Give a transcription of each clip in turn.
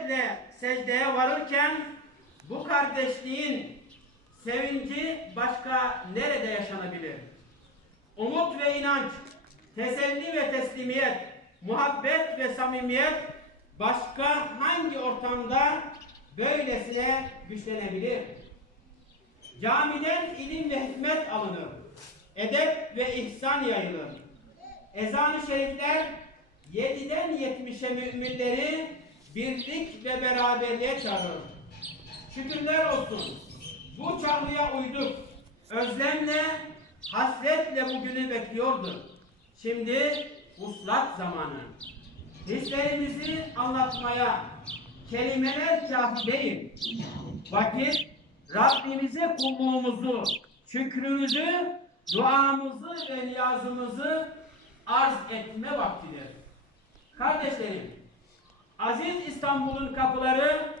hasretle secdeye varırken bu kardeşliğin sevinci başka nerede yaşanabilir? Umut ve inanç, teselli ve teslimiyet, muhabbet ve samimiyet başka hangi ortamda böylesine güçlenebilir? Camiden ilim ve hikmet alınır. Edep ve ihsan yayılır. Ezan-ı şerifler 7'den 70'e müminleri birlik ve beraberliğe çağırır. Şükürler olsun. Bu çağrıya uyduk. Özlemle, hasretle bugünü bekliyordu. Şimdi uslat zamanı. Hislerimizi anlatmaya kelimeler kafi değil. Vakit Rabbimize kulluğumuzu, şükrümüzü, duamızı ve niyazımızı arz etme vaktidir. Kardeşlerim, Aziz İstanbul'un kapıları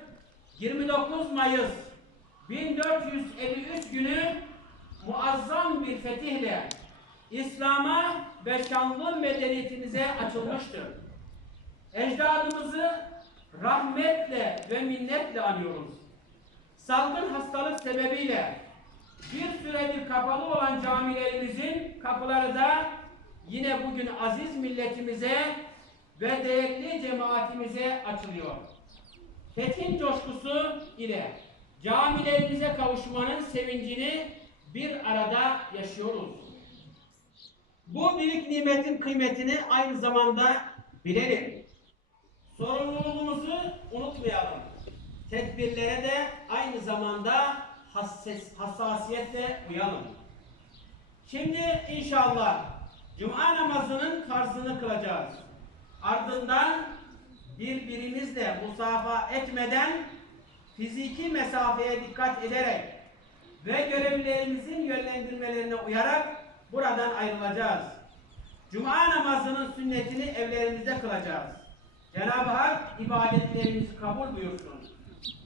29 Mayıs 1453 günü muazzam bir fetihle İslam'a ve şanlı medeniyetimize açılmıştır. Ecdadımızı rahmetle ve minnetle anıyoruz. Salgın hastalık sebebiyle bir süredir kapalı olan camilerimizin kapıları da yine bugün aziz milletimize ve değerli cemaatimize açılıyor. Fethin coşkusu ile camilerimize kavuşmanın sevincini bir arada yaşıyoruz. Bu büyük nimetin kıymetini aynı zamanda bilelim. Sorumluluğumuzu unutmayalım. Tedbirlere de aynı zamanda hassas, hassasiyetle uyalım. Şimdi inşallah Cuma namazının farzını kılacağız. Ardından birbirimizle musafa etmeden fiziki mesafeye dikkat ederek ve görevlilerimizin yönlendirmelerine uyarak buradan ayrılacağız. Cuma namazının sünnetini evlerimizde kılacağız. Cenab-ı Hak ibadetlerimizi kabul buyursun.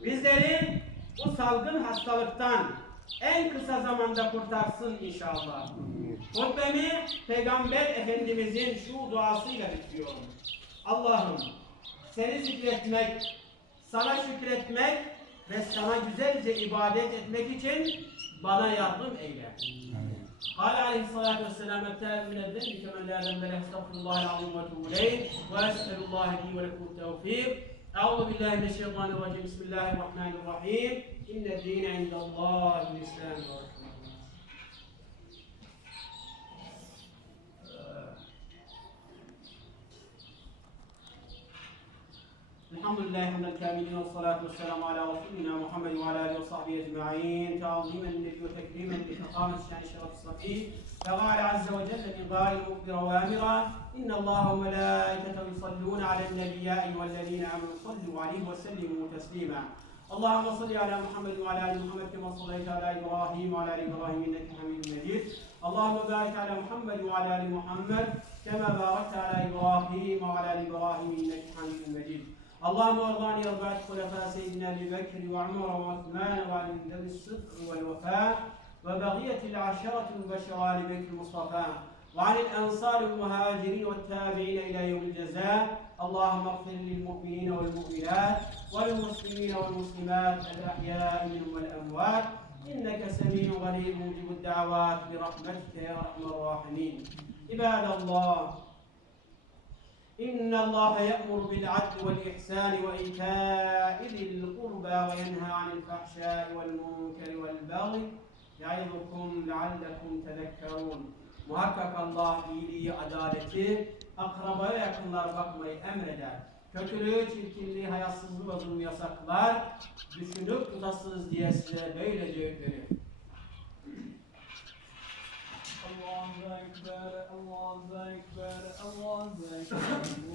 Bizleri bu salgın hastalıktan en kısa zamanda kurtarsın inşallah. Hutbemi Peygamber Efendimizin şu duasıyla bitiriyorum. Allah'ım seni zikretmek, sana şükretmek ve sana güzelce ibadet etmek için bana yardım eyle. قال عليه الصلاة والسلام التائب من الذنب كمن لا ذنب له استغفر الله العظيم واتوب إليه وأسأل الله لي ولكم التوفيق أعوذ بالله من الشيطان الرجيم. بسم الله الرحمن الرحيم. إن الدين عند الله الإسلام الحمد لله حمد الكاملين والصلاة والسلام على رسولنا محمد وعلى آله وصحبه أجمعين. تعظيما للنبي وتكريما لفخامة شأن شرف الصفي فقال عز وجل من مخبرا وامرا إن الله وملائكته يا أيها الذين آمنوا صلوا عليه وسلموا تسليما. اللهم صل على محمد وعلى آل محمد كما صليت على إبراهيم وعلى آل إبراهيم إنك حميد مجيد. اللهم بارك على محمد وعلى آل محمد كما باركت على إبراهيم وعلى آل إبراهيم إنك حميد مجيد. اللهم وارض عن أربعة خلفاء سيدنا أبي بكر وعمر وعثمان وعن ذوي الصدق والوفاء وبقية العشرة المبشره لبيت المصطفى. وعن الأنصار والمهاجرين والتابعين إلى يوم الجزاء اللهم اغفر للمؤمنين والمؤمنات والمسلمين والمسلمات الأحياء منهم والأموات إنك سميع غريب مجيب الدعوات برحمتك يا أرحم الراحمين. عباد الله إن الله يأمر بالعدل والإحسان وإيتاء ذي القربى وينهى عن الفحشاء والمنكر والبغي يعظكم لعلكم تذكرون. Muhakkak Allah iyiliği, adaleti, akrabaya yakınlar bakmayı emreder. Kötülüğü, çirkinliği, hayatsızlığı ve zulmü yasaklar. Düşünüp tutasınız diye size böylece öğütlenir. Allahu Ekber, Allahu Ekber, Allahu Ekber.